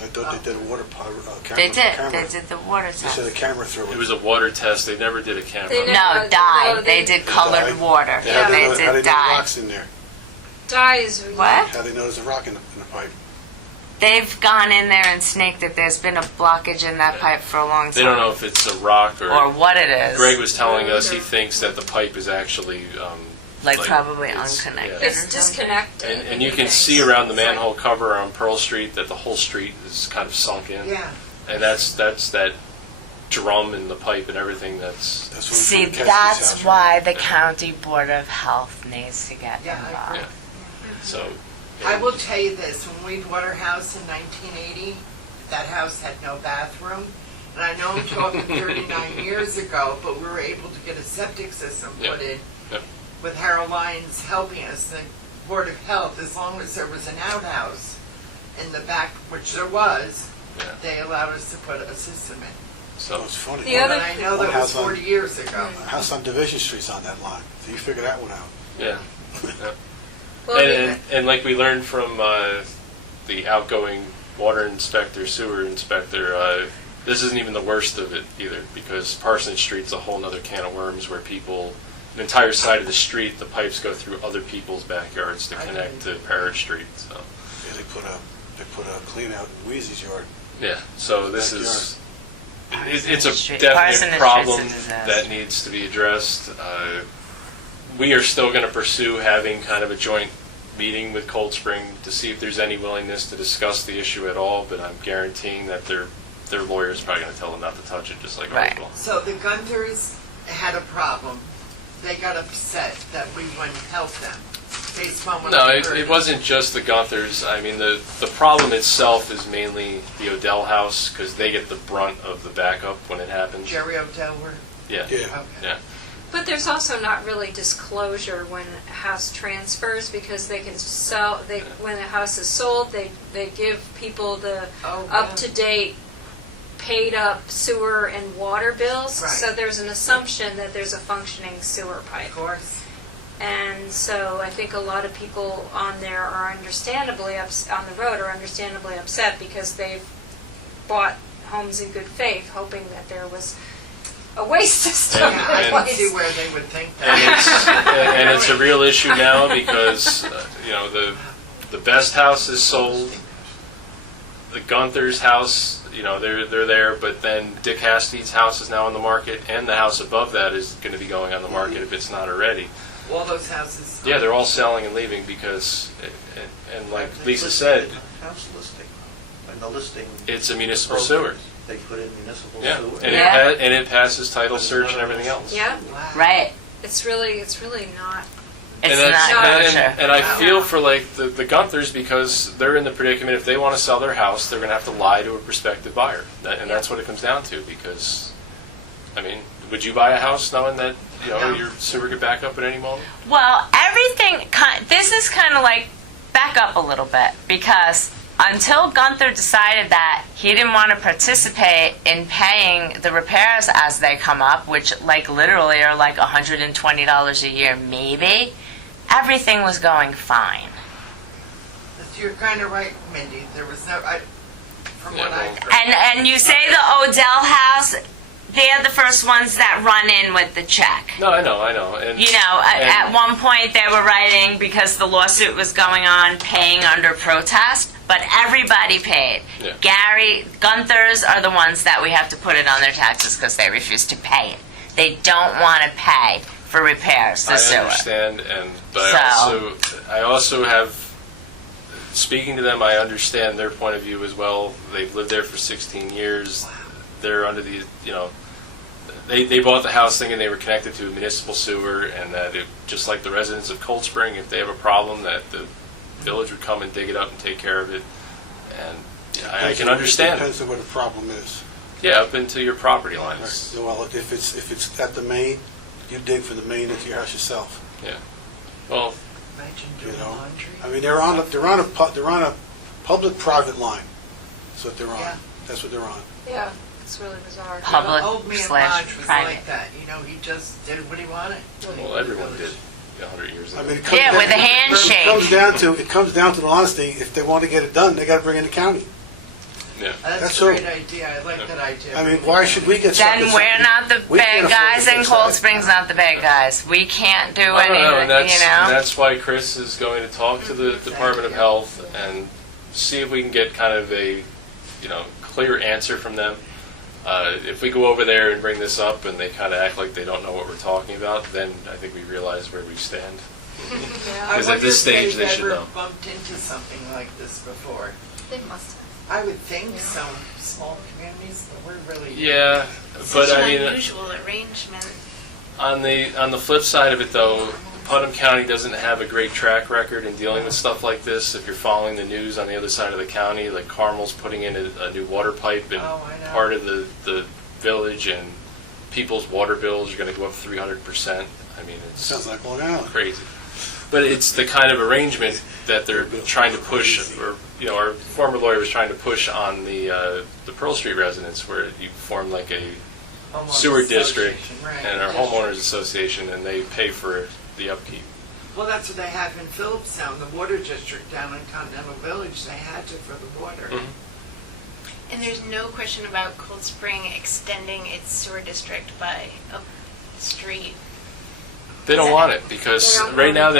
I thought they did a water camera. They did. Camera. They did the water They said a test. camera through it. It was a water test. They never did a camera. They No, No, dye. no, They they- did colored Dye. water. How Yeah. they They know, how they did know dye. rocks in there? Dye is. What? How they know there's a rock in the pipe? They've gone in there and snaked it. There's been a blockage in that pipe for a long time. They don't know if it's a rock or what it is. Greg was telling us he thinks that the pipe is actually like probably it's- unconnected. yeah. It's or something. disconnected. And you can Things. see around the It's like- manhole cover on Pearl Street that the whole street is kind of sunk in. Yeah. And that's that drum in the pipe and everything that's, That's when See, we catch that's these house, why the county board of health needs to get Yeah, I involved. yeah. So. I will tell you this, when we bought our house in 1980, that house had no bathroom. And I know I'm talking 39 years ago, but we were able to get a septic system put in Yep. with Harold Lyons helping us, the Board of Health, as long as there was an outhouse in the back, which there was, Yeah. they allowed us to put a system in. Oh, So it's funny. The other- And I know One that was house on- 40 years ago. A house on Division Street's on that line, so you figure that one out. yeah. Well, And like we learned from the outgoing water inspector, sewer inspector, this isn't even the worst of it either, because Parsonage Street's a whole other can of worms where people, an entire side of the street, the pipes go through other people's backyards to connect to Parish Street. So Yeah, they put a clean out in Wheezy's yard. yeah, so this is it's a Street. definite Parsonage problem Street's a disaster. that needs to be addressed. We are still going to pursue having kind of a joint meeting with Cold Spring to see if there's any willingness to discuss the issue at all, but I'm guaranteeing that their lawyer's probably going to tell them not to touch it, just like Right. ours will. So the Gunthers had a problem. They got upset that we wouldn't help them. Based on what No, I it heard. wasn't just the Gunthers. I mean, the problem itself is mainly the Odell house, because they get the brunt of the backup when it happens. Jerry Odell were, Yeah. Yeah. okay. Yeah. But there's also not really disclosure when a house transfers, because they can sell, when a house is sold, they give people the Oh, yeah. up-to-date, paid-up sewer and water bills. Right. So there's an assumption that there's a functioning sewer pipe. Of course. And so I think a lot of people on there are understandably, on the road are understandably upset, because they've bought homes in good faith, hoping that there was a waste system And- in Yeah, I can place. see where they would think And that. it's a real issue now because the best house is sold. The Gunther's house, they're there, but then Dick Hastede's house is now on the market, and the house above that is going to be going on the market if it's not already. All those houses. Yeah, they're all selling and leaving because, and like Lisa said, House listing, and the listing. it's a municipal sewer. They put in municipal Yeah, sewer. and Yeah. it passes title search and everything else. Yeah, Wow. Right. it's really not. It's and that's, not and, kosher. and I feel for like the Gunthers, because they're in the predicament, if they want to sell their house, they're going to have to lie to a prospective buyer. And that's what it comes down to, because, I mean, would you buy a house knowing that, No. your sewer could back up at any moment? Well, everything, this is kind of like, back up a little bit, because until Gunther decided that he didn't want to participate in paying the repairs as they come up, which like literally are like $120 a year maybe, everything was going fine. You're kind of right, Mindy. There was no, from Yeah, what I well, heard. And you say the Odell house, they're the first ones that run in with the check. No, I know. And, At and- one point they were writing, because the lawsuit was going on, paying under protest, but everybody paid. Yeah. Gary, Gunthers are the ones that we have to put it on their taxes because they refuse to pay it. They don't want to pay for repairs to I sewer. understand, but So- I also have, speaking to them, I understand their point of view as well. They've lived there for 16 years. They're under the, they bought the house thinking they were connected to a municipal sewer, and that just like the residents of Cold Spring, if they have a problem, that the village would come and dig it up and take care of it. And I can understand. Depends on where the problem is. Yeah, up into your property lines. Well, if it's at the main, you dig from the main into your house yourself. Well, Imagine You doing know, laundry. I mean, they're on a public-private line. That's what they're on. Yeah. That's what they're on. Yeah, it's really bizarre. Public The old man / Lodge was private. like that. He just did what he wanted. well, everyone did. 100 years I ago. mean, it comes Yeah, down- with a handshake. It comes down to the honesty. If they want to get it done, they got to bring in the county. Yeah. That's That's a all. great idea, I like that idea. I mean, why should we get stuck Then with we're something? not the We bad can't afford guys, to and fix Cold that. Spring's not the bad guys. We can't do I don't know, and anything, that's, you and know? that's why Chris is going to talk to the Department of Health and see if we can get kind of a, clear answer from them. If we go over there and bring this up and they kind of act like they don't know what we're talking about, then I think we realize where we stand. I Because at wonder this if stage, they've they should ever know. bumped into something like this before. They must have. I would think some small communities, but we're really. Yeah, but Such I an mean, unusual arrangement. on the flip side of it, though, Putnam County doesn't have a great track record in dealing with stuff like this. If you're following the news on the other side of the county, like Carmel's putting in a new water pipe in Oh, I know. part of the village, and people's water bills are going to go up 300%. I mean, it's Sounds like Long Island. crazy. But it's the kind of arrangement that they're trying to push, or our former lawyer was trying to push on the Pearl Street residents, where you form like a Homeowners sewer district association, right, and our district. homeowners association, and they pay for the upkeep. Well, that's what they have in Phillipstown, the water district down in Continental Village, they had to for the water. Mhm. And there's no question about Cold Spring extending its sewer district by a street. They don't want it because They don't right want now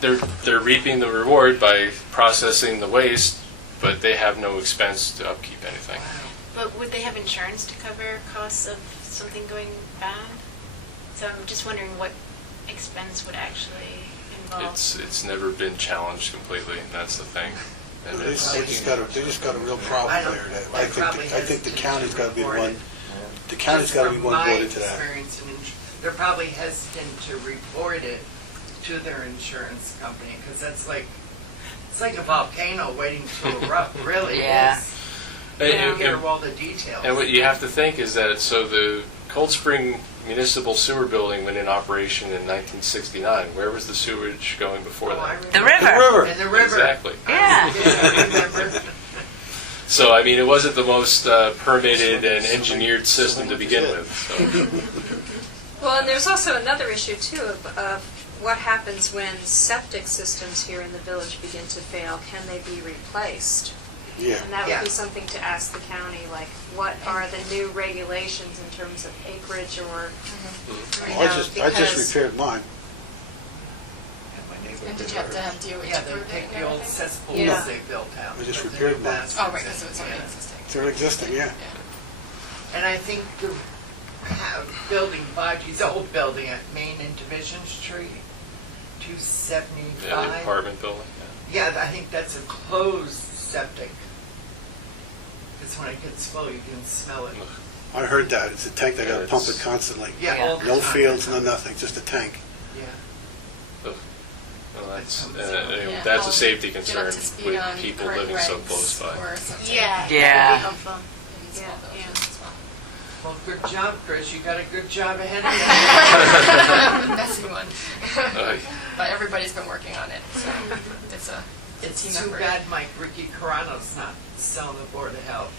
they're reaping the reward by processing the waste, but they have no expense to upkeep anything. But would they have insurance to cover costs of something going bad? So I'm just wondering what expense would actually involve. It's never been challenged completely. That's the thing. And They it's, just got a real problem I don't- there. That they I probably think the hesitant county's to got to be the report one. it. The county's got to be Just one from brought my into that. experience they're probably hesitant to report it to their insurance company, because it's like a volcano waiting to erupt, really. Yeah. It's- and, You don't hear and- all the details. and what you have to think is that so the Cold Spring Municipal Sewer Building went in operation in 1969. Where was the sewage going before Oh, I that? The remember. river. And the river. Exactly. Yeah. I remember. So I mean, it wasn't the most permitted and engineered system to begin with. So. Well, and there's also another issue too of what happens when septic systems here in the village begin to fail. Can they be replaced? Yeah. And that would Yeah. be something to ask the county, like, what are the new regulations in terms of acreage or, you I know, just because repaired mine. And my neighbor And did did you have to hers. have DOH Yeah, they approve it take and the old everything? cesspools Yeah. they built out. I just but repaired they're mine. fast Oh, right, so and it's already existing. They're existing, yeah. And I think the building 5G's the old building at Main and Division Street, Yeah, 275. the apartment building. Yeah, I think that's a closed septic. Because when it gets full, you can smell it. I heard that. It's a tank. They got to Yeah, pump it it's- constantly. Yeah, Yeah. all the No time. fields, no nothing, just a tank. Yeah. Well, that's Yeah. that's a I'll safety get up concern to speed with on people current living so regs close by. or something. Yeah. Yeah. That'd be helpful. In small Yeah, villages as well. Well, good job, Chris. You got a good job ahead of you. Messy one. Uh, But everybody's been working on it, so it's a It's team too effort. bad Mike Ricky Carano's not still on the Board of Health.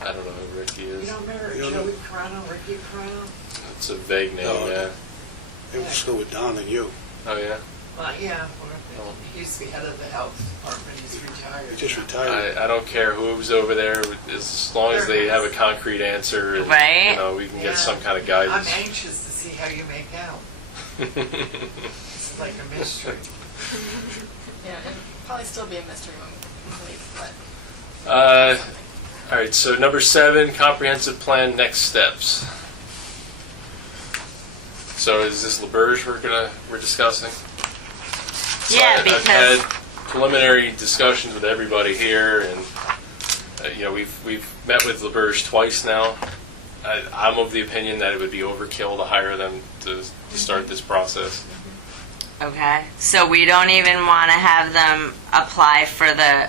I don't know who Ricky You is. don't remember You don't know? Joey Carano, Ricky Carano? It's a vague name. No. Yeah. They went to school with Don and you. Oh yeah. Well, yeah, he used to be head of the health department. He's retired. He just retired. I don't care who's over there, as long as they have a concrete answer, and, Right. we can Yeah. get some kind of I'm guidance. anxious to see how you make out. It's like a mystery. Yeah, it'll probably still be a mystery when we complete, but something. All right, so number 7, comprehensive plan next steps. So is this LaBerge we're discussing? So Yeah, I've because had preliminary discussions with everybody here, and we've met with LaBerge twice now. I'm of the opinion that it would be overkill to hire them to start this process. okay, so we don't even want to have them apply for the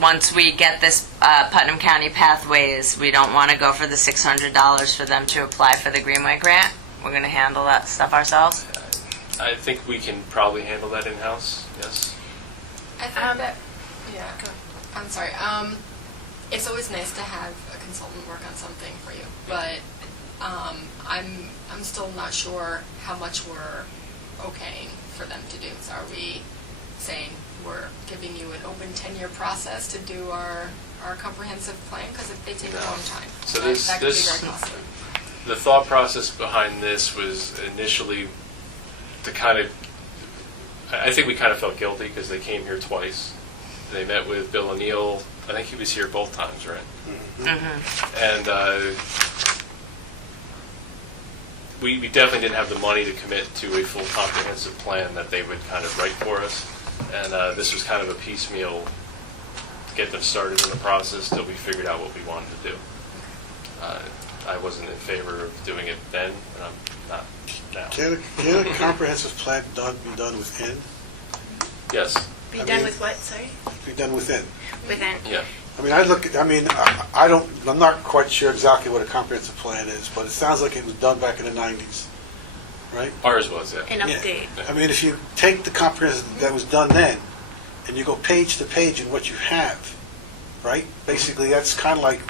once we get this Putnam County Pathways, we don't want to go for the $600 for them to apply for the Greenway grant. We're going to handle that stuff ourselves. I think we can probably handle that in-house, yes. I think that, yeah, I'm sorry. It's always nice to have a consultant work on something for you, but I'm still not sure how much we're okaying for them to do. So are we saying we're giving you an open 10-year process to do our comprehensive plan? Because they take a long time. So that could be this- very costly. The thought process behind this was initially to kind of, I think we kind of felt guilty because they came here twice. They met with Bill O'Neill. I think he was here both times, right? And we definitely didn't have the money to commit to a full comprehensive plan that they would kind of write for us. And this was kind of a piecemeal to get them started in the process till we figured out what we wanted to do. I wasn't in favor of doing it then, and I'm not now. Can a comprehensive plan be done within? Yes, Be I done mean- with what, sorry? Be done within. Within. yeah. I mean, I'm not quite sure exactly what a comprehensive plan is, but it sounds like it was done back in the 90s, right? Ours was, yeah. An Yeah. update. I mean, if you take the comprehensive that was done then, and you go page to page in what you have, right? Basically, that's kind of like,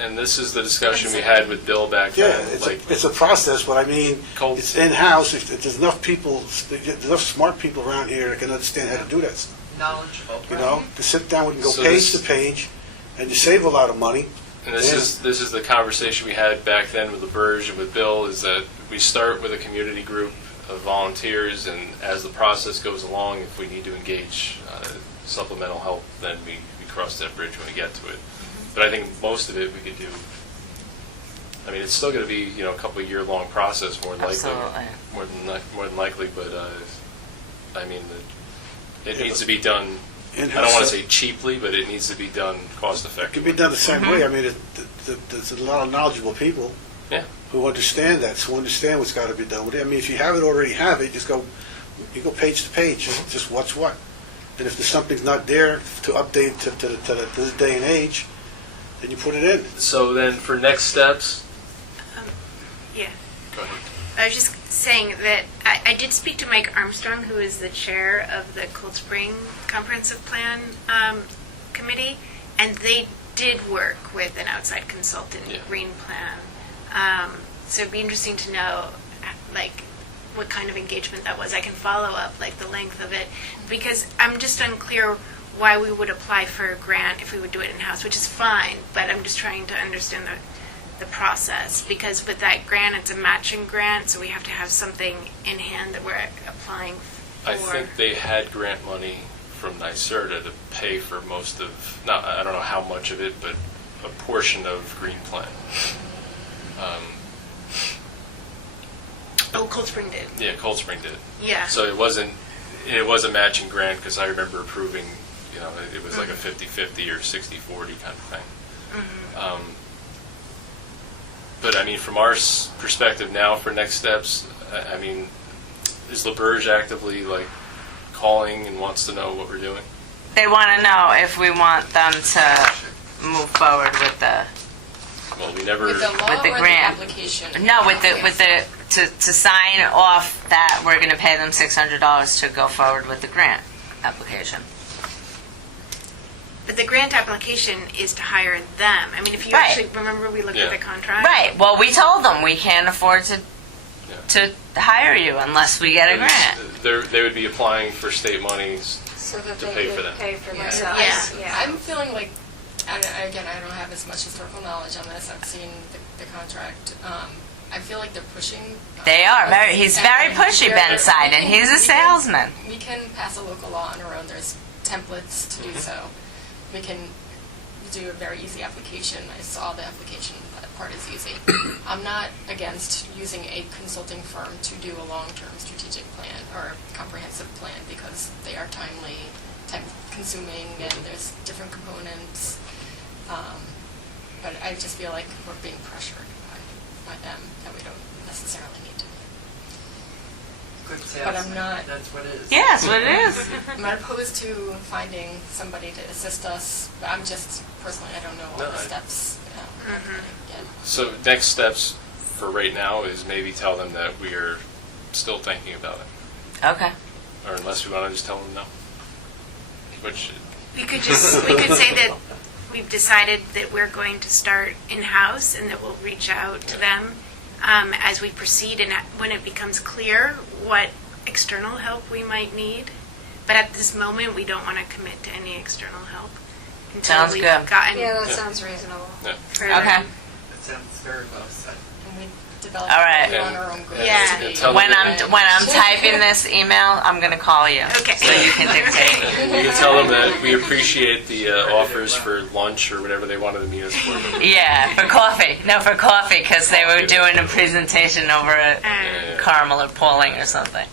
And this is the discussion we had with Bill back yeah, then. it's a process, but I mean, Cold- it's in-house. If there's enough people, there's enough smart people around here that can understand how to do that stuff. Knowledgeable. You know, to sit down, we can go So page this- to page, and you save a lot of money. And this Yeah. is the conversation we had back then with LaBerge and with Bill, is that we start with a community group of volunteers, and as the process goes along, if we need to engage supplemental help, then we cross that bridge when we get to it. But I think most of it we could do. I mean, it's still going to be a couple of year-long process, more than likely. Absolutely. More than likely, but I mean, it Yeah, needs but to be done. I In-house don't want to stuff- say cheaply, but it needs to be done It cost-effectively. can be done the same way. I mean, there's a lot of knowledgeable people Yeah. who understand that, who understand what's got to be done with it. I mean, if you already have it, you go page to page, just what's what. And if there's something's not there to update to this day and age, then you put it in. So then, for next steps, Yeah. go ahead. I was just saying that I did speak to Mike Armstrong, who is the chair of the Cold Spring Comprehensive Plan Committee, and they did work with an outside consultant, Yeah. Green Plan. So it'd be interesting to know, like, what kind of engagement that was. I can follow up, like, the length of it, because I'm just unclear why we would apply for a grant if we would do it in-house, which is fine, but I'm just trying to understand the process, because with that grant, it's a matching grant, so we have to have something in hand that we're applying for. I think they had grant money from NYSERDA to pay for most of, I don't know how much of it, but a portion of Green Plan. Oh, Cold Spring did. Yeah, Cold Spring did. Yeah. So it was a matching grant, because I remember approving, it was like a 50-50 or 60-40 kind of thing. But I mean, from our perspective now for next steps, I mean, is LaBerge actively calling and wants to know what we're doing? They want to know if we want them to move forward with the, Well, we never. With the law With the or grant. the application? no, to sign off that we're going to pay them $600 to go forward with the grant application. But the grant application is to hire them. I mean, if you Right. actually remember, we looked Yeah. at the contract. Right, well, we told them we can't afford to hire you unless we get a grant. They would be applying for state monies. So that To they pay for could them. pay for Yeah. themselves. Yeah. I'm feeling like, and again, I don't have as much historical knowledge on this. I've seen the contract. I feel like they're pushing. They are very. He's very And pushy, they're- Ben Side, and he's a salesman. We can pass a local law on our own. There's templates to do so. We can do a very easy application. I saw the application. That part is easy. I'm not against using a consulting firm to do a long-term strategic plan or comprehensive plan, because they are timely, time-consuming, and there's different components. But I just feel like we're being pressured by them that we don't necessarily need to. Good But I'm salesman, not- that's what it is. Yes, what it is. I'm not opposed to finding somebody to assist us, but I'm just, personally, I don't know all No, the I- steps. Yet. So next steps for right now is maybe tell them that we are still thinking about it, Okay. or unless we want to just tell them no. Which, We could say that we've decided that we're going to start in-house and that we'll reach out to them. as we proceed and when it becomes clear what external help we might need. But at this moment, we don't want to commit to any external help until Sounds we've good. gotten Yeah, that sounds reasonable. further. Okay. That sounds very well said. And we develop All right. we want our own group. Yeah. to be- Tell them When that- I'm typing this email, I'm gonna call you. Okay. So you can dictate. You can tell them that we appreciate the offers for lunch or whatever they wanted to meet us for. Yeah, for coffee. No, for coffee, because they were doing a presentation over at Carmel or Pauling or something.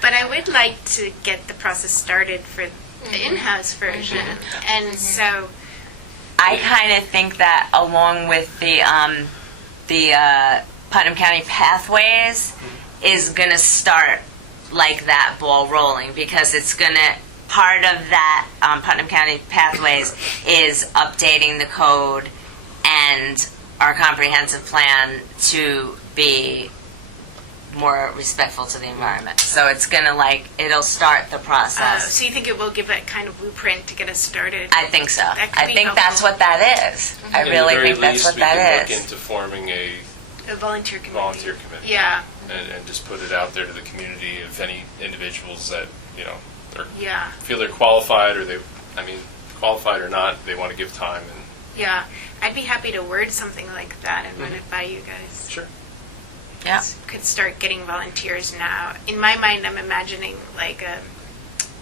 But I would like to get the process started for the in-house version. And so, I kind of think that along with the Putnam County Pathways is going to start like that ball rolling, because it's going to, part of that Putnam County Pathways is updating the code and our comprehensive plan to be more respectful to the environment. So it's going to it'll start the process. so you think it will give that kind of blueprint to get us started? I think so. That could I be think that's helpful. what that is. I At the really very think that's least, what we can that look is. into forming a A volunteer committee. volunteer committee. Yeah, And just put it out there to the community of any individuals that, yeah, feel they're qualified qualified or not, they want to give time and. yeah. I'd be happy to word something like that and run it by you guys. Sure. Yeah. Could start getting volunteers now. In my mind, I'm imagining like a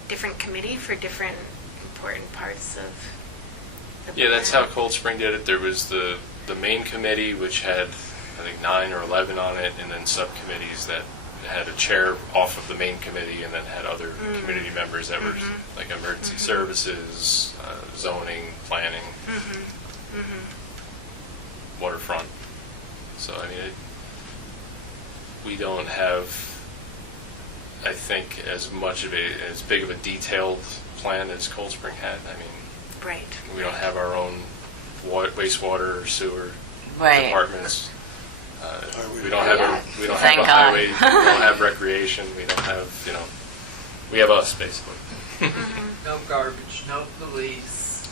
different committee for different important parts of the Yeah, that's how plan. Cold Spring did it. There was the main committee, which had, I think, 9 or 11 on it, and then subcommittees that had a chair off of the main committee and then had other community members that were like emergency services, zoning, planning, waterfront. So, I mean, we don't have, I think, as big of a detailed plan as Cold Spring had. I mean, Right. we don't have our own wastewater or sewer Right. departments. we We don't have Thank a God. highway. We don't have recreation. We don't have we have us basically. No garbage, no police,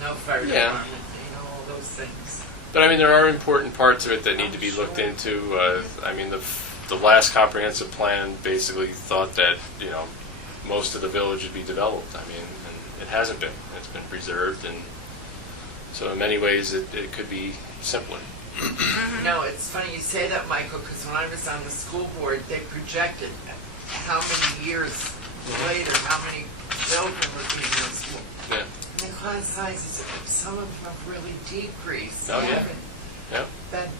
no fire Yeah. department, all those things. But I mean, there are important parts of it that need to be looked into. I mean, the last comprehensive plan basically thought that most of the village would be developed. I mean, and it hasn't been. It's been preserved, and so in many ways it could be simpler. No, it's funny you say that, Michael, because when I was on the school board, they projected how many years later, how many children would be in the school. Yeah. And the class sizes, some of them have really decreased. Oh, yeah. haven't Yep. Been,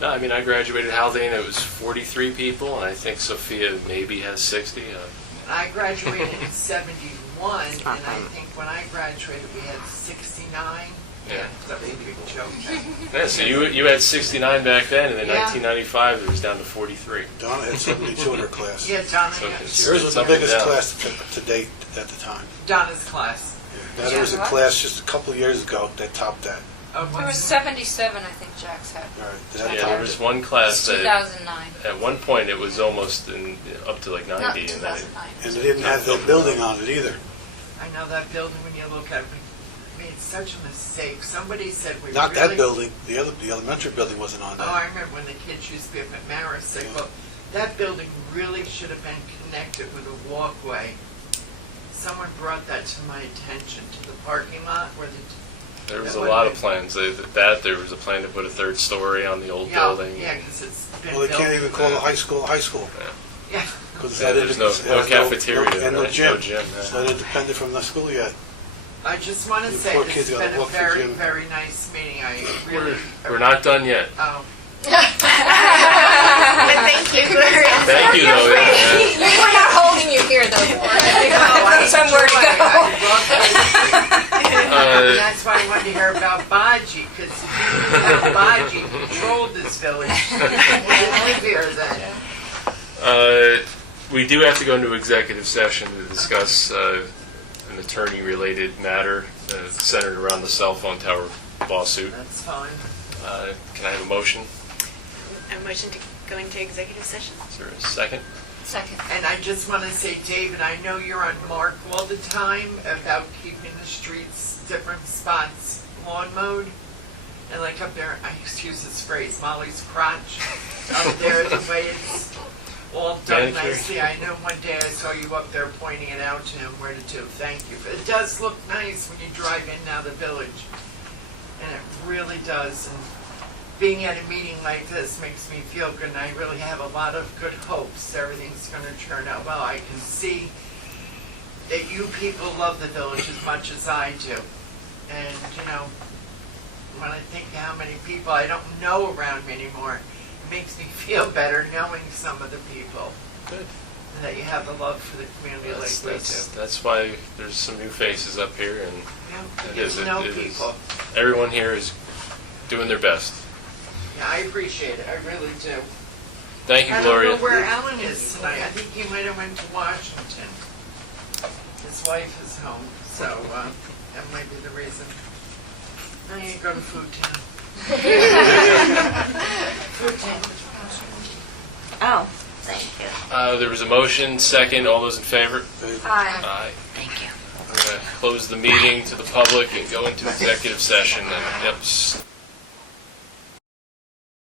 No, I mean, I graduated Haldane. It was 43 people, and I think Sophia maybe has 60. I graduated in '71, and I think when I graduated, we had 69. Yeah. That was a big joke. Yeah, so you had 69 back then, and then Yeah. 1995 it was down to 43. Donna had 72 in her class. Yeah, Donna, So yeah, it's- she Hers was the Up and biggest down. class to date at the time. Donna's class. Now, there was a class just a couple of years ago that topped that. Oh, There was was 77, I think Jack's had. All right, that Yeah, there topped was it. one class that 2009. at one point it was almost up to like 90. Not and then 2009. And they didn't have that building on it either. I know that building when you look at it, we made such a mistake. Somebody said we Not really... that building, the elementary building wasn't on Oh, I that. remember when the kids used to be up at Maris, they go, that building really should have been connected with a walkway. Someone brought that to my attention, to the parking lot where there was a lot of plans. There was a plan to put a third story on the old building. Yeah, because it's been Well, they built. can't even call the high school a high school. Yeah. Because Yeah, there's no cafeteria, and no right? gym. No gym, yeah. It's not independent from the school yet. I just want to The say poor this kids has gotta been a walk to very, gym. very nice meeting. I really... We're not done yet. Oh. But thank you, Gloria. Thank you, though. Yeah. We're not holding you here, though. Somewhere to go. That's why I wanted to hear about Baji, because Baji controlled this village. We didn't live here then. We do have to go into executive session to discuss an attorney-related matter centered around the cell phone tower lawsuit. That's fine. Can I have a motion? A motion to go into executive session? Is there a second? Second. And I just want to say, David, I know you're on mark all the time about keeping the streets, different spots, lawn mowed. And like up there, I excuse this phrase, Molly's crotch. up there, the way it's all done Manicure. nicely. I know one day I saw you up there pointing it out to him where to do. Thank you. But it does look nice when you drive in now the village. And it really does. And being at a meeting like this makes me feel good, and I really have a lot of good hopes everything's going to turn out well. I can see that you people love the village as much as I do. And, you know, when I think how many people I don't know around me anymore, it makes me feel better knowing some of the people. Good. And that you have the love for the community like we do. That's why there's some new faces up here, and Yeah, it you is. get to know it is- people. everyone here is doing their best. Yeah, I appreciate it. I really do. Thank you, I Gloria. don't know where Alan is tonight. I think he might have went to Washington. His wife is home, so that might be the reason. I ain't go to Food Town. Food Town. Oh, thank you. There was a motion, second. All those in favor? Aye. Aye. Thank you. I'm going to close the meeting to the public and go into executive session. And, yep.